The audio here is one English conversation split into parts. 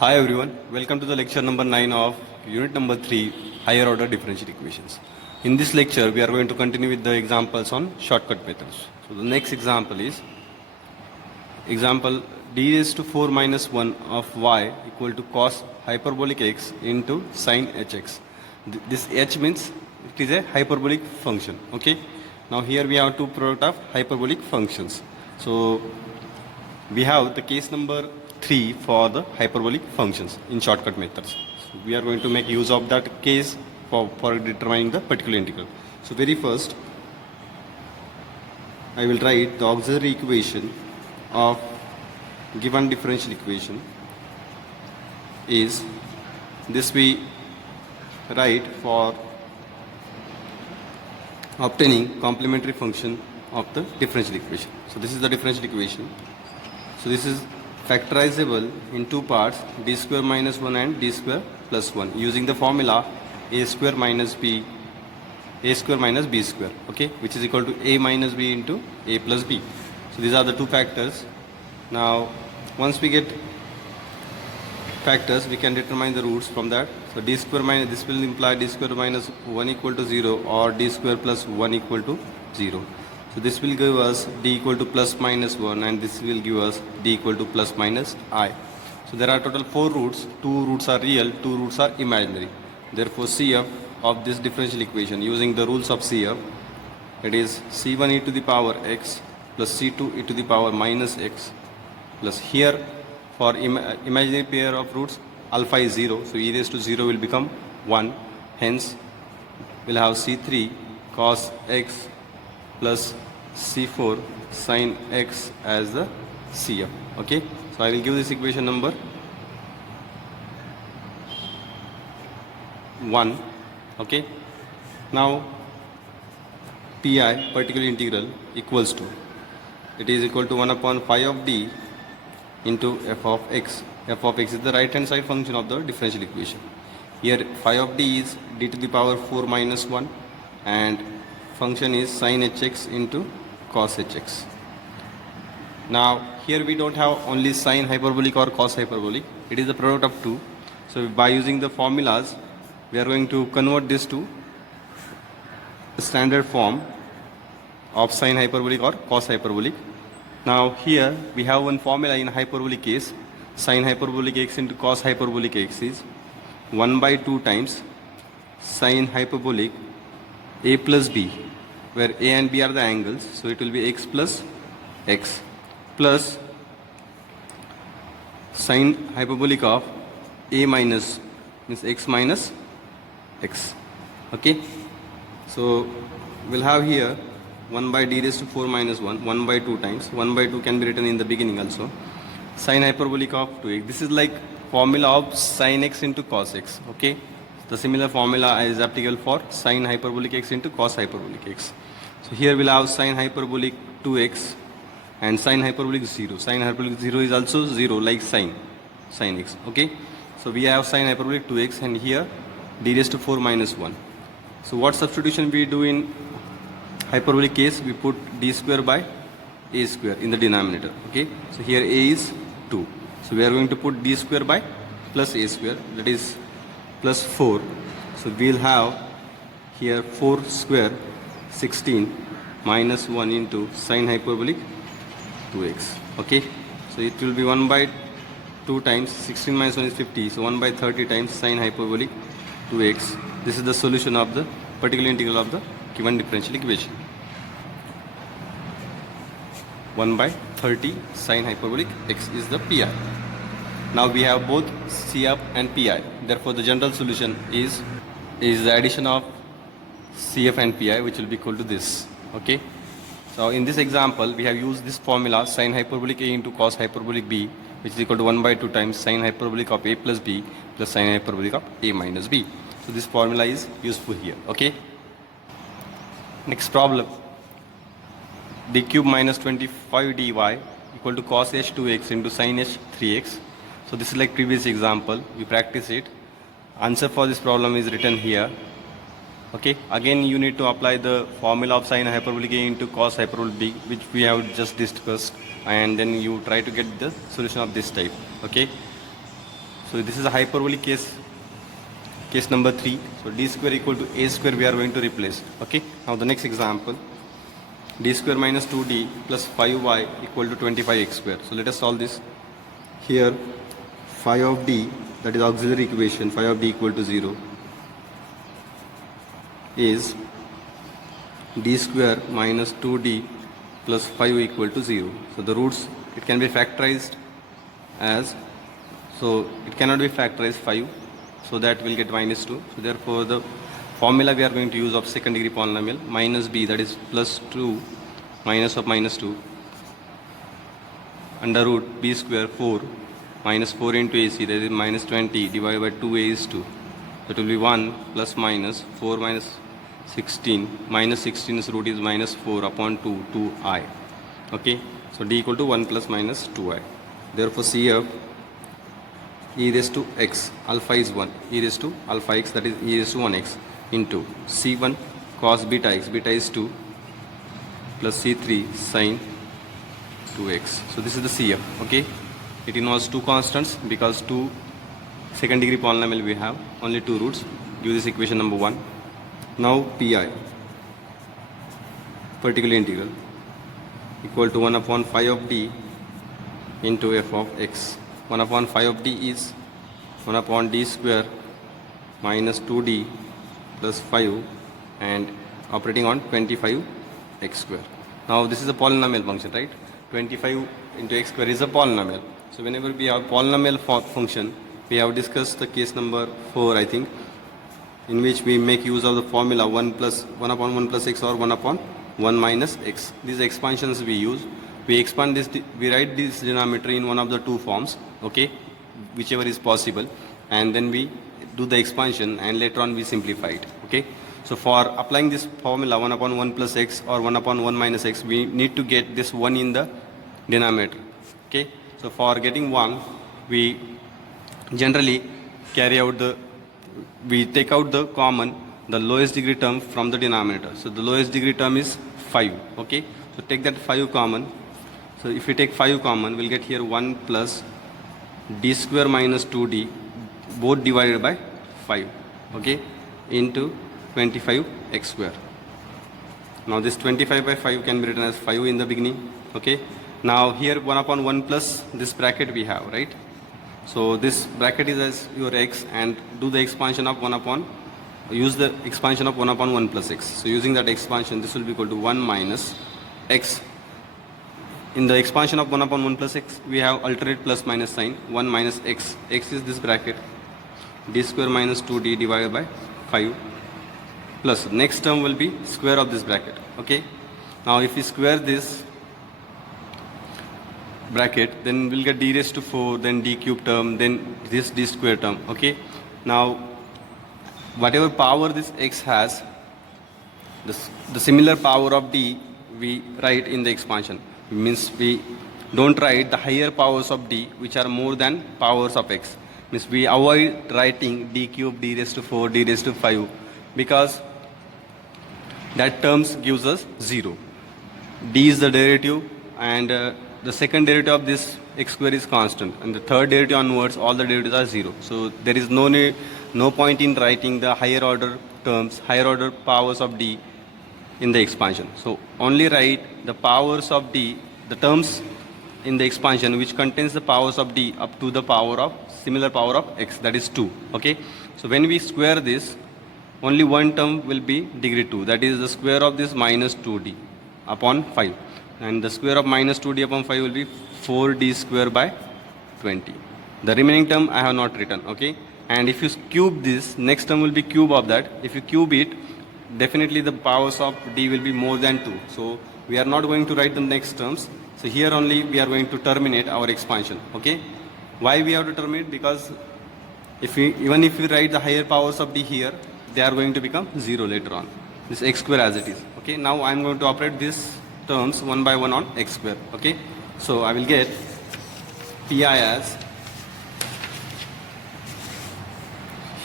Hi everyone, welcome to the lecture number 9 of unit number 3, higher order differential equations. In this lecture, we are going to continue with the examples on shortcut methods. So the next example is example d raised to 4 minus 1 of y equal to cos hyperbolic x into sin hx. This h means it is a hyperbolic function. Okay. Now here we have two product of hyperbolic functions. So we have the case number 3 for the hyperbolic functions in shortcut methods. So we are going to make use of that case for determining the particular integral. So very first, I will write the auxiliary equation of given differential equation is this we write for obtaining complementary function of the differential equation. So this is the differential equation. So this is factorizable in two parts, d square minus 1 and d square plus 1, using the formula a square minus b square, okay, which is equal to a minus b into a plus b. So these are the two factors. Now once we get factors, we can determine the roots from that. So d square minus, this will imply d square minus 1 equal to 0 or d square plus 1 equal to 0. So this will give us d equal to plus minus 1 and this will give us d equal to plus minus I. So there are total 4 roots, 2 roots are real, 2 roots are imaginary. Therefore CF of this differential equation using the rules of CF, it is C1 e to the power x plus C2 e to the power minus x plus here for imaginary pair of roots alpha is 0, so e raised to 0 will become 1, hence we'll have C3 cos x plus C4 sin x as the CF. Okay, so I will give this equation number 1. Okay, now pi particular integral equals to, it is equal to 1 upon phi of d into f of x. F of x is the right hand side function of the differential equation. Here phi of d is d to the power 4 minus 1 and function is sin hx into cos hx. Now here we don't have only sin hyperbolic or cos hyperbolic, it is the product of two. So by using the formulas, we are going to convert this to the standard form of sin hyperbolic or cos hyperbolic. Now here we have one formula in hyperbolic case, sin hyperbolic x into cos hyperbolic x is 1 by 2 times sin hyperbolic a plus b, where a and b are the angles, so it will be x plus x plus sin hyperbolic of a minus means x minus x. Okay, so we'll have here 1 by d raised to 4 minus 1 by 2 times, 1 by 2 can be written in the beginning also, sin hyperbolic of 2x. This is like formula of sin x into cos x. Okay, the similar formula is applicable for sin hyperbolic x into cos hyperbolic x. So here we'll have sin hyperbolic 2x and sin hyperbolic 0. Sin hyperbolic 0 is also 0 like sin x. Okay, so we have sin hyperbolic 2x and here d raised to 4 minus 1. So what substitution we do in hyperbolic case? We put d square by a square in the denominator. Okay, so here a is 2, so we are going to put d square by plus a square, that is plus 4. So we'll have here 4 square 16 minus 1 into sin hyperbolic 2x. Okay, so it will be 1 by 2 times 16 minus 1 is 50, so 1 by 30 times sin hyperbolic 2x. This is the solution of the particular integral of the given differential equation. 1 by 30 sin hyperbolic x is the pi. Now we have both CF and pi. Therefore the general solution is the addition of CF and pi, which will be equal to this. Okay, so in this example we have used this formula sin hyperbolic a into cos hyperbolic b, which is equal to 1 by 2 times sin hyperbolic of a plus b plus sin hyperbolic of a minus b. So this formula is useful here. Okay, next problem, d cube minus 25 dy equal to cos h 2x into sin h 3x. So this is like previous example, we practice it. Answer for this problem is written here. Okay, again you need to apply the formula of sin hyperbolic a into cos hyperbolic b, which we have just discussed, and then you try to get the solution of this type. Okay, So this is a hyperbolic case number 3. So d square equal to a square we are going to replace. Okay. Now the next example, d square minus 2d plus 5y equal to 25x square. So let us solve this. Here phi of d, that is auxiliary equation, phi of d equal to 0 is d square minus 2d plus 5 equal to 0. So the roots, it can be factorized as, so it cannot be factorized 5, so that will get minus 2. So therefore the formula we are going to use of second degree polynomial, minus b, that is plus 2 minus of minus 2 under root b square 4 minus 4 into ac, that is minus 20 divided by 2a is 2. That will be 1 plus minus 4 minus 16, minus 16's root is minus 4 upon 2, 2i. Okay, so d equal to 1 plus minus 2i. Therefore CF e raised to x, alpha is 1, e raised to alpha x, that is e raised to 1x, into C1 cos beta x, beta is 2, plus C3 sin 2x. So this is the CF. Okay, it involves two constants because two second degree polynomial we have, only two roots. Give this equation number 1. Now pi, particular integral, equal to 1 upon phi of d into f of x. 1 upon phi of d is 1 upon d square minus 2d plus 5 and operating on 25x square. Now this is a polynomial function, right? 25 into x square is a polynomial. So whenever we have polynomial function, we have discussed the case number 4, I think, in which we make use of the formula 1 upon 1 plus x or 1 upon 1 minus x. These expansions we use. We expand this, we write this denominator in one of the two forms, okay, whichever is possible, and then we do the expansion and later on we simplify it, okay. So for applying this formula 1 upon 1 plus x or 1 upon 1 minus x, we need to get this 1 in the denominator, okay. So for getting 1, we generally carry out we take out the lowest degree term from the denominator. So the lowest degree term is 5, okay. So take that 5 common. So if we take 5 common, we'll get here 1 plus d square minus 2d, both divided by 5, okay, into 25x square. Now this 25 by 5 can be written as 5 in the beginning, okay. Now here 1 upon 1 plus this bracket we have, right. So this bracket is as your x, and do the expansion of 1 upon, use the expansion of 1 upon 1 plus x. So using that expansion, this will be equal to 1 minus x. In the expansion of 1 upon 1 plus x, we have alternate plus minus sign, 1 minus x. X is this bracket, d square minus 2d divided by 5, plus next term will be square of this bracket, okay. Now if we square this bracket, then we'll get d raised to 4, then d cube term, then this d square term, okay. Now whatever power this x has, the similar power of d we write in the expansion. It means we don't write the higher powers of d which are more than powers of x. Means we avoid writing d cube, d raised to 4, d raised to 5, because that terms gives us 0. D is the derivative, and the second derivative of this x square is constant, and the third derivative onwards all the derivatives are 0. So there is no point in writing the higher order terms, higher order powers of d in the expansion. So only write the powers of d, the terms in the expansion which contains the powers of d up to the power of similar power of x, that is 2, okay. So when we square this, only one term will be degree 2, that is the square of this minus 2d upon 5, and the square of minus 2d upon 5 will be 4d square by 20. The remaining term I have not written, okay. And if you cube this, next term will be cube of that. If you cube it, definitely the powers of d will be more than 2. So we are not going to write the next terms. So here only we are going to terminate our expansion, okay. Why we have to terminate? Because even if we write the higher powers of d here, they are going to become 0 later on. This x square as it is, okay. Now I am going to operate these terms one by one on x square, okay. So I will get pi as,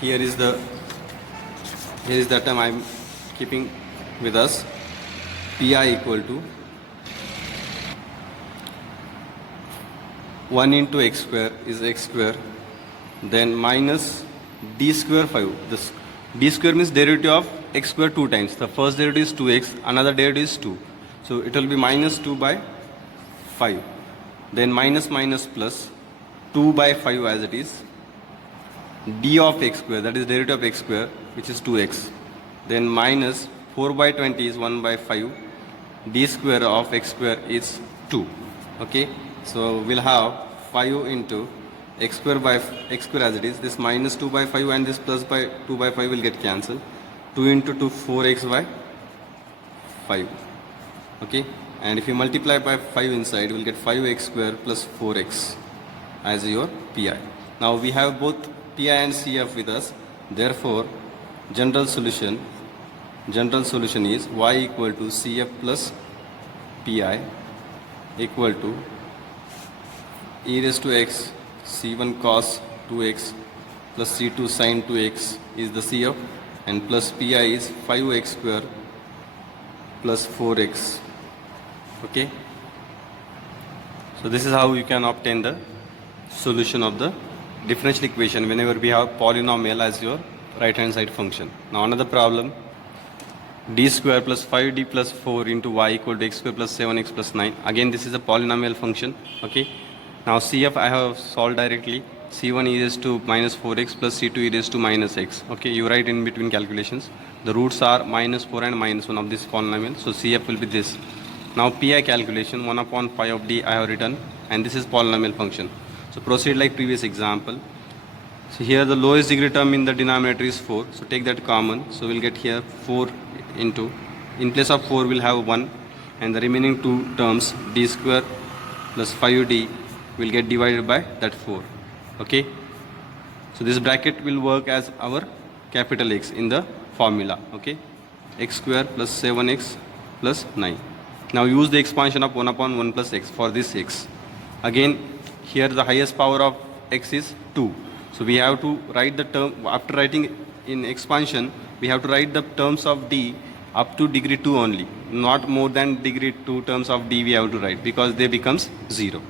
here is the term I am keeping with us, pi equal to 1 into x square is x square then minus d square 5. This d square means derivative of x square 2 times. The first derivative is 2x, another derivative is 2. So it will be minus 2 by 5. Then minus minus plus 2 by 5 as it is. D of x square, that is derivative of x square, which is 2x. Then minus 4 by 20 is 1 by 5. D square of x square is 2. Okay, so we'll have 5 into x square by x square as it is. This minus 2 by 5 and this plus by 2 by 5 will get cancelled. 2 into 2, 4x by 5. Okay, and if you multiply by 5 inside, you will get 5x square plus 4x as your pi. Now we have both pi and cf with us. Therefore, general solution is y equal to cf plus pi equal to e raised to x c1 cos 2x plus c2 sin 2x is the cf, and plus pi is 5x square plus 4x. Okay, so this is how you can obtain the solution of the differential equation whenever we have polynomial as your right hand side function. Now another problem, d square plus 5d plus 4 into y equal to x square plus 7x plus 9. Again this is a polynomial function. Okay, now cf I have solved directly. c1 e raised to minus 4x plus c2 e raised to minus x. Okay, you write in between calculations. The roots are minus 4 and minus 1 of this polynomial, so cf will be this. Now pi calculation, 1 upon 5 of d I have written, and this is polynomial function. So proceed like previous example. So here the lowest degree term in the denominator is 4, so take that common. So we'll get here 4 into, in place of 4 we'll have 1, and the remaining two terms d square plus 5d will get divided by that 4. Okay, so this bracket will work as our capital X in the formula. Okay, x square plus 7x plus 9. Now use the expansion of 1 upon 1 plus x for this x. Again here the highest power of x is 2. So we have to write the term, after writing in expansion, we have to write the terms of d up to degree 2 only. Not more than degree 2 terms of d we have to write, because they becomes 0.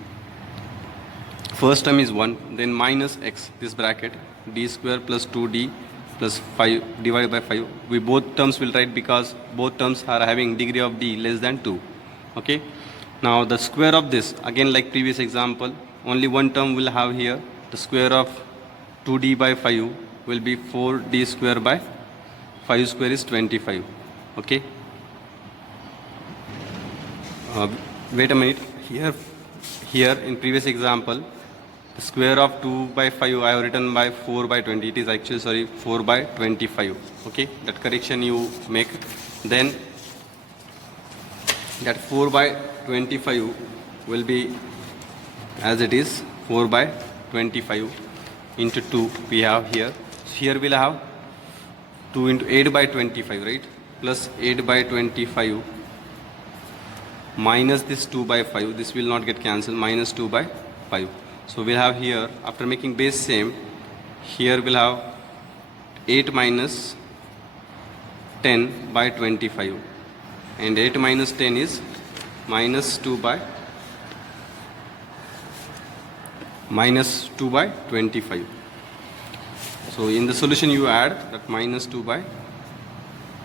First term is 1, then minus x, this bracket, d square plus 2d plus 5 divided by 5. We both terms will write because both terms are having degree of d less than 2. Okay, now the square of this, again like previous example, only one term will have here. The square of 2d by 5 will be 4d square by 5 square is 25. Okay, wait a minute, here in previous example the square of 2 by 5 I have written by 4 by 20. It is actually 4 by 25. Okay, that correction you make. Then that 4 by 25 will be as it is 4 by 25 into 2 we have here. So here we'll have 2 into 8 by 25, right, plus 8 by 25 minus this 2 by 5. This will not get cancelled, minus 2 by 5. So we'll have here, after making base same, here we'll have 8 minus 10 by 25, and 8 minus 10 is minus 2 by 25. So in the solution you add that minus 2 by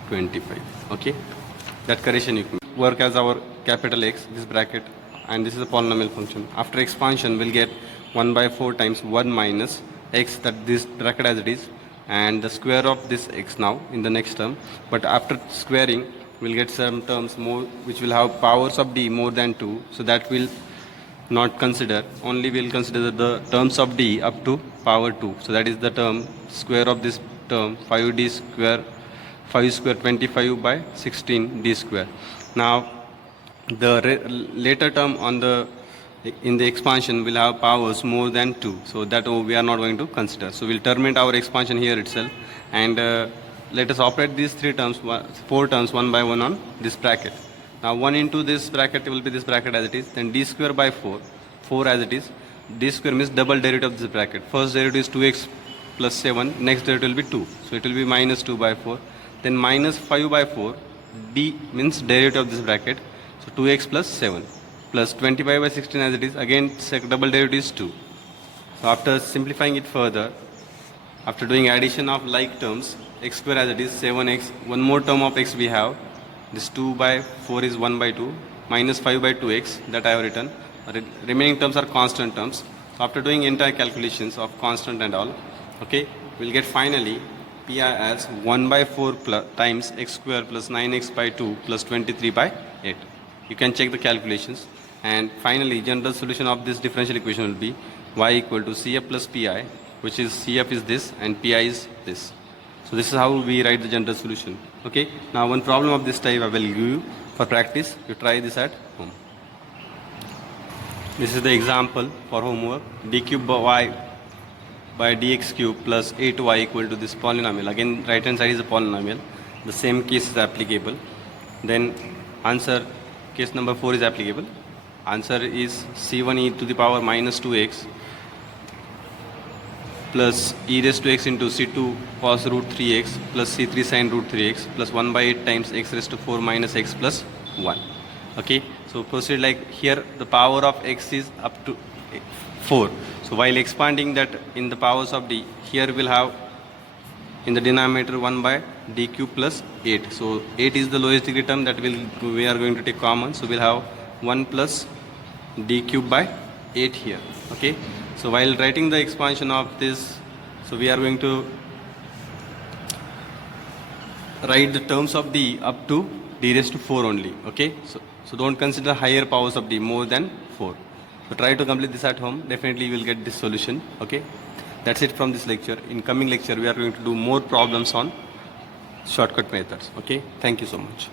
25. Okay, that correction you can work as our capital X, this bracket, and this is a polynomial function. After expansion we'll get 1 by 4 times 1 minus x, that this bracket as it is, and the square of this x now in the next term. But after squaring we'll get some terms more which will have powers of d more than 2, so that will not consider. Only we'll consider the terms of d up to power 2. So that is the term square of this term 5d square 5 square 25 by 16 d square. Now the later term on the in the expansion will have powers more than 2, so that we are not going to consider. So we'll terminate our expansion here itself, and let us operate these 4 terms one by one on this bracket. Now 1 into this bracket will be this bracket as it is, then d square by 4 as it is. D square means double derivative of this bracket. First derivative is 2x plus 7, next derivative will be 2, so it will be minus 2 by 4. Then minus 5 by 4, d means derivative of this bracket, so 2x plus 7 plus 25 by 16 as it is, again double derivative is 2. So after simplifying it further, after doing addition of like terms, x square as it is 7x, one more term of x we have, this 2 by 4 is 1 by 2, minus 5 by 2x that I have written. Remaining terms are constant terms. So after doing entire calculations of constant and all, okay, we'll get finally pi as 1 by 4 plus, times x square plus 9x by 2 plus 23 by 8. You can check the calculations. And finally, general solution of this differential equation will be y equal to cf plus pi, which is cf is this and pi is this. So this is how we write the general solution. Okay. Now one problem of this type I will give you for practice. You try this at home. This is the example for homework. D cube by y by dx cube plus 8y equal to this polynomial. Again, right hand side is a polynomial. The same case is applicable. Then answer, case number 4 is applicable. Answer is c1 e to the power minus 2x plus e raised to x into c2 cos root 3x plus c3 sin root 3x plus 1 by 8 times x raised to 4 minus x plus 1. Okay, so proceed like here the power of x is up to 4. So while expanding that in the powers of d, here we'll have in the denominator 1 by d cube plus 8. So 8 is the lowest degree term that we are going to take common. So we'll have 1 plus d cube by 8 here. Okay. So while writing the expansion of this, so we are going to write the terms of d up to d raised to 4 only. Okay. So don't consider higher powers of d more than 4. So try to complete this at home. Definitely you will get this solution. Okay. That's it from this lecture. In coming lecture, we are going to do more problems on shortcut methods. Okay. Thank you so much.